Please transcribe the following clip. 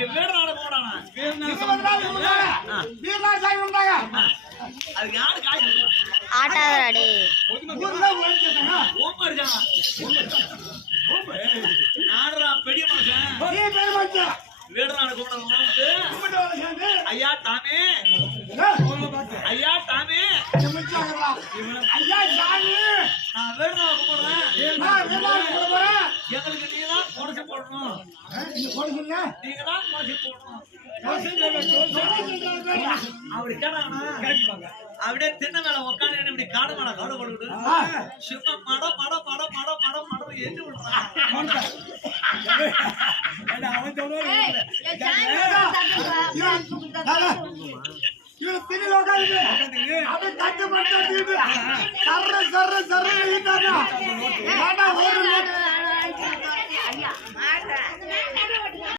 வீரநாடு போடானா அது யாரு காய் ஆட்டாதடி நாடுறா பெரிய மனுஷன் வீரநாடு கூப்பிடணும் ஐயா தாமே ஐயா தாமே ஐயா சாமி நான் வீரநாடு கூப்பிடுறேன் எங்களுக்கு நீங்க தான் குறைச்சு போடணும் நீங்க தான் குறைச்சு போடணும் அப்படி கேட்டாங்கன்னா அப்படியே தின்ன மேல உட்காந்து இப்படி காடு மேல காடு போடுது சும்மா மட மட மட மட மட மட எச்சு விடுறான்